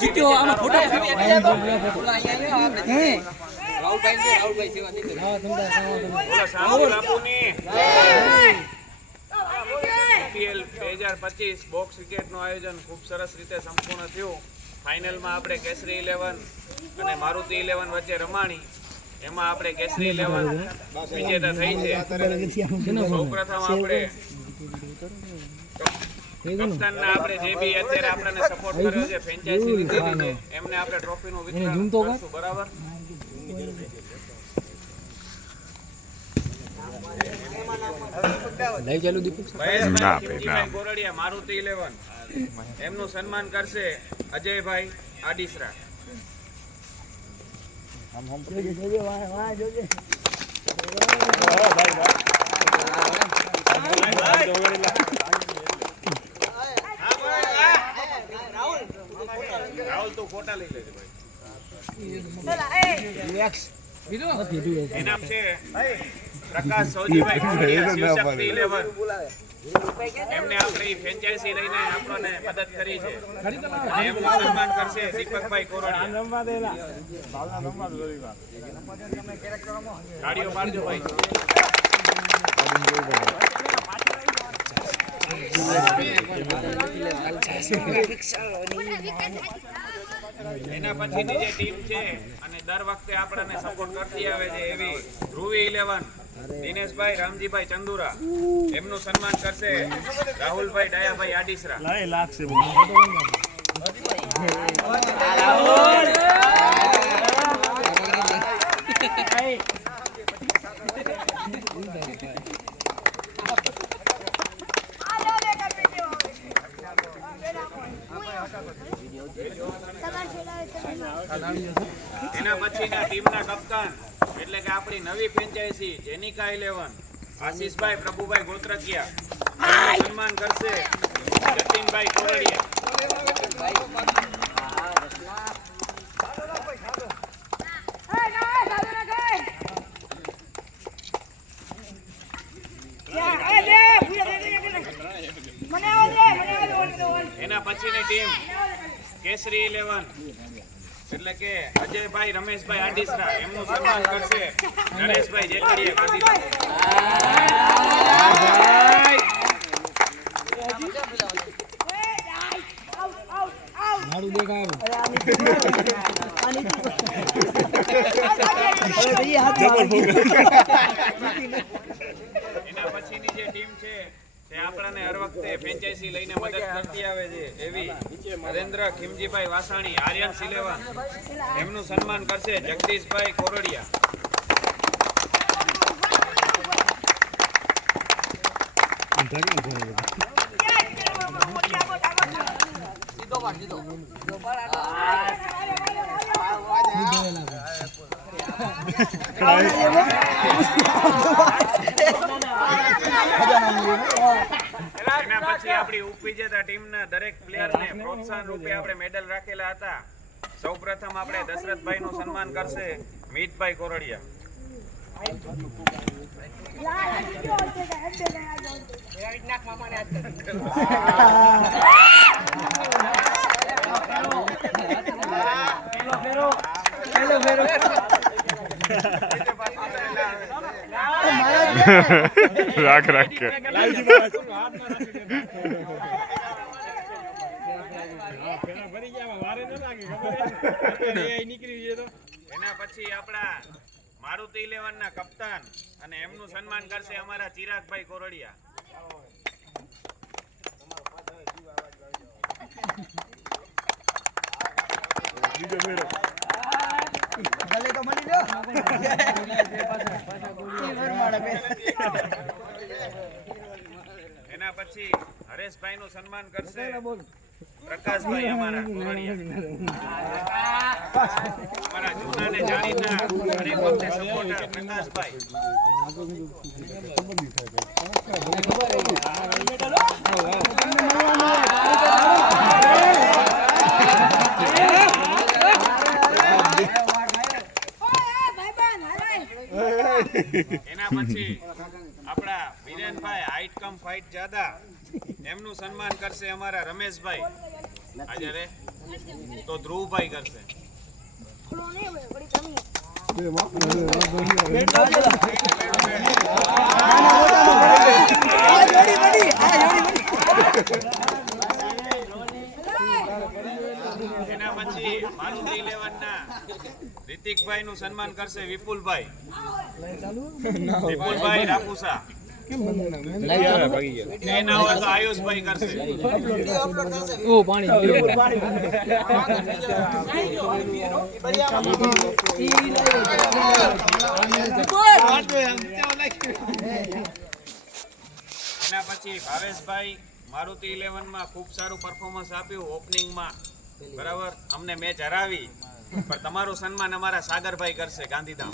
જીત્યો આમાં ફોટો રાહુલભાઈ સેવા દીધી સામુ બાપુની IPL 2025 બોક્સ વિકેટનું આયોજન ખૂબ સરસ રીતે સંપૂર્ણ થયું. ફાઇનલમાં આપણે કેસરી 11 અને મારુતિ 11 વચ્ચે રમાણી. એમાં આપણે કેસરી 11 વિજેતા થઈ છે. સૌપ્રથમ આપણે કપ્તાનના આપણે જે બી અત્યારે આપણને સપોર્ટ કર્યો છે, ફ્રેન્ચાઇઝી લીધેલી છે, એમને આપણે ટ્રોફીનું વિતરણ કરશું. બરાબર. ગોરડિયા મારુતિ 11 એમનું સન્માન કરશે અજયભાઈ આડીસરા. રાહુલ તું ફોટા લઈ લેજે ભાઈ. એનામ છે પ્રકાશ સૌજીભાઈ કોરડિયા, શિવશક્તિ 11. એમને આપણે ફ્રેન્ચાઇઝી લઈને આપણને મદદ કરી છે. એમનું સન્માન કરશે દીપકભાઈ કોરડિયા. ગાડીઓ પાડજો ભાઈ. એના પછીની જે ટીમ છે અને દર વખતે આપણને સપોર્ટ કરતી આવે છે એવી ધ્રુવી 11 દિનેશભાઈ રામજીભાઈ ચંદુરા. એમનું સન્માન કરશે રાહુલભાઈ ડાયાભાઈ આડીસરા. એના પછીના ટીમના કપ્તાન એટલે કે આપણી નવી ફ્રેન્ચાઇઝી જેનિકા 11 આશીષભાઈ પ્રભુભાઈ ગોત્રકિયા. સન્માન કરશે જતીનભાઈ કોરડિયા. એના પછીની ટીમ કેસરી 11 એટલે કે અજયભાઈ રમેશભાઈ આડીસરા. એમનું સન્માન કરશે નરેશભાઈ જેકડિયા. એના પછીની જે ટીમ છે તે આપણને હર વખતે ફ્રેન્ચાઇઝી લઈને મદદ કરતી આવે છે એવી નરેન્દ્ર ખીમજીભાઈ વાસાણી આર્યન્સ 11. એમનું સન્માન કરશે જગદીશભાઈ કોરડિયા. એના પછી આપણી ઉપવિજેતા ટીમના દરેક પ્લેયરને પ્રોત્સાહન રૂપે આપણે મેડલ રાખેલા હતા. સૌપ્રથમ આપણે દશરથભાઈ નું સન્માન કરશે મીતભાઈ કોરડિયા. રાખ રાખ કે એના પછી આપણા મારુતિ 11 ના કપ્તાન અને એમનું સન્માન કરશે અમારા ચિરાગભાઈ કોરડિયા. એના પછી હરેશભાઈ નું સન્માન કરશે પ્રકાશભાઈ અમારા અમારા જૂના ને જાણીતા દરેક વખતે સપોર્ટર પ્રકાશભાઈ. એના પછી આપણા વિરેનભાઈ હાઈટ કમ ફાઇટ જાદા. એમનું સન્માન કરશે અમારા રમેશભાઈ. આજે રે તો ધ્રુવભાઈ કરશે. એના પછી મારુતિ 11 ના રિતિકભાઈ નું સન્માન કરશે વિપુલભાઈ. વિપુલભાઈ રાપુસા. એના હોય તો આયુષભાઈ કરશે. એના પછી ભાવેશભાઈ મારુતિ 11 માં ખૂબ સારું પરફોર્મન્સ આપ્યું ઓપનિંગમાં. બરાબર, અમને મેચ હરાવી, પણ તમારું સન્માન અમારા સાગરભાઈ કરશે ગાંધીધામ.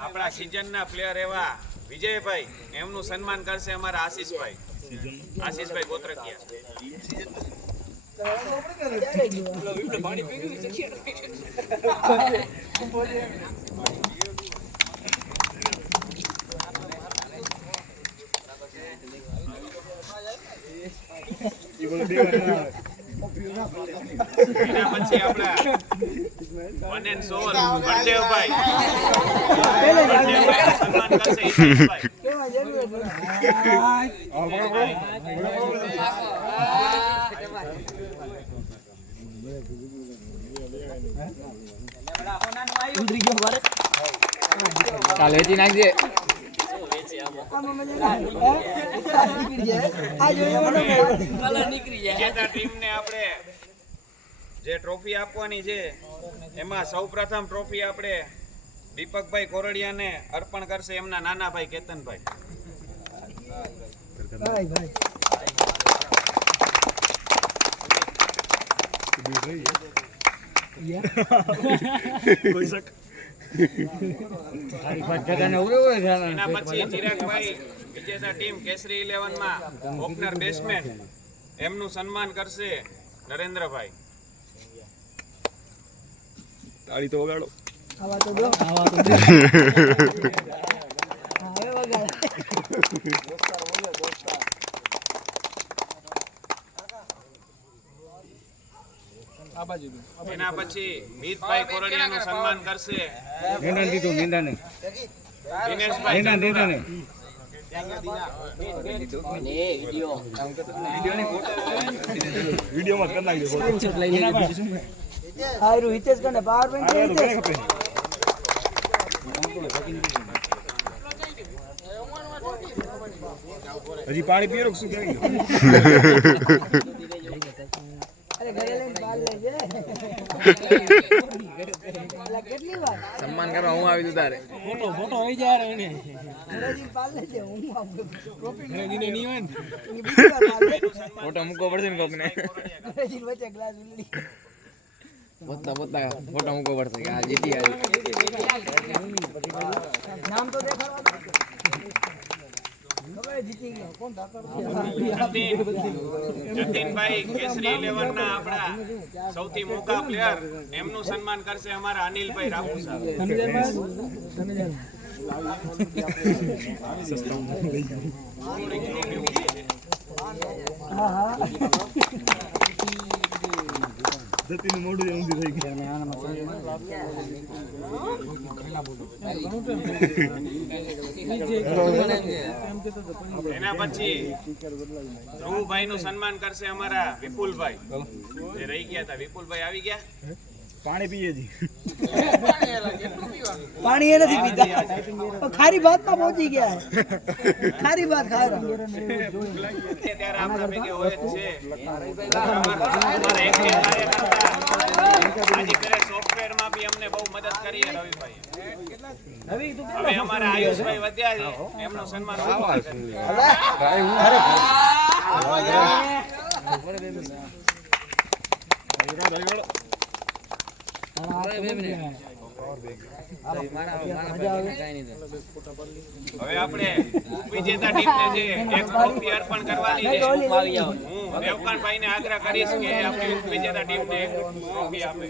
આપણા સિઝનના પ્લેયર એવા વિજયભાઈ, એમનું સન્માન કરશે અમારા આશીષભાઈ. આશીષભાઈ ગોત્રકિયા. એના પછી આપણા વન એન્ડ સોલ બળદેવભાઈ સન્માન કરશે હિતેશભાઈ. કાલ વેચી નાખજે. વિજેતા ટીમને આપણે જે ટ્રોફી આપવાની છે એમાં સૌપ્રથમ ટ્રોફી આપણે દીપકભાઈ કોરડિયાને અર્પણ કરશે એમના નાના ભાઈ કેતનભાઈ. એના પછી ચિરાગભાઈ વિજેતા ટીમ કેસરી 11 માં ઓપનર બેટ્સમેન, એમનું સન્માન કરશે નરેન્દ્રભાઈ. તાળી તો વગાડો. એના પછી મીતભાઈ કોરડિયાનું સન્માન કરશે દિનેશભાઈ. વિડિયોમાં કરી નાખજો. હજી પાણી પીરો શું કરી સન્માન કરવા હું આવી તું તારે. ફોટો મૂકવો પડશે ને કોકને. પોતા પોતા ફોટો મૂકવો પડશે કે આ જીતી આવી. જતીનભાઈ કેસરી 11 ના આપણા સૌથી મોટા પ્લેયર, એમનું સન્માન કરશે અમારા અનિલભાઈ રાપુસા. જતીનું મોઢું ઊંધી થઈ ગયું. એના પછી ધ્રુવભાઈ નું સન્માન કરશે અમારા વિપુલભાઈ, જે રહી ગયા હતા. વિપુલભાઈ આવી ગયા. પાણી પીએ જી. પાણી એ નથી પીતા, ખારી ભાત માં પહોંચી ગયા. ખારી ભાત ખાય ત્યારે આપણા ભેગે હોય જ છે. અમારા એક બે કાર્યકર્તા હાજી કરે સોફ્ટવેર માં બી અમને બહુ મદદ કરી છે રવિભાઈ. હવે અમારા આયુષભાઈ વધ્યા છે, એમનું સન્માન હવે આપણે ઉપવિજેતા ટીમને જે એક ટ્રોફી અર્પણ કરવાની છે હું દેવકાનભાઈને આગ્રહ કરીશ કે આપણી ઉપવિજેતા ટીમને એક ટ્રોફી આપે.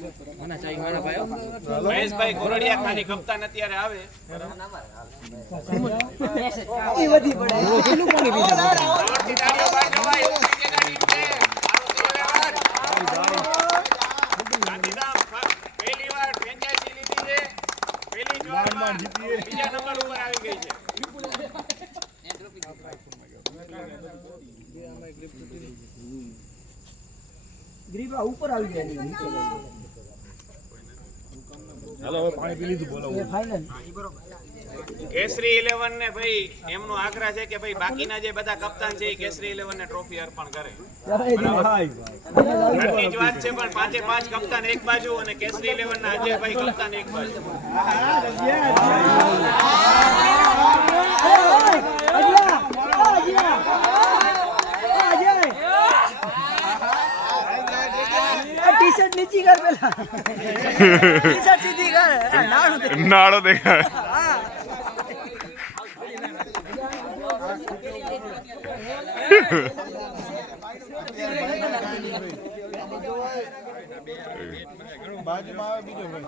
મહેશભાઈ કોરડિયા ખાલી કપ્તાન અત્યારે આવે. એ વધી પડે કેટલું પાણી પીધું જોરથી તાળીઓ પાડજો ભાઈ. ઉપવિજેતા ટીમ છે. ગાંધીધામ પહેલી વાર ફ્રેન્ચાઇઝી લીધી છે. પહેલી જ વારમાં બીજા નંબર ઉપર આવી ગઈ છે. ગ્રીબા ઉપર આવી જાય નીચે હાલો હવે પાણી પી લીધું બોલો ફાઇનલ કેસરી 11 ને ભાઈ એમનો આગ્રહ છે કે ભાઈ બાકીના જે બધા કપ્તાન છે એ કેસરી 11 ને ટ્રોફી અર્પણ કરે. ઘરની જ વાત છે પણ પાંચે પાંચ કપ્તાન એક બાજુ અને કેસરી 11 ના અજયભાઈ કપ્તાન એક બાજુ. ટી-શર્ટ નીચી કર પેલા ટી-શર્ટ સીધી કર નાળો દેખાય. બાજુમાં આવે બીજો ભાઈ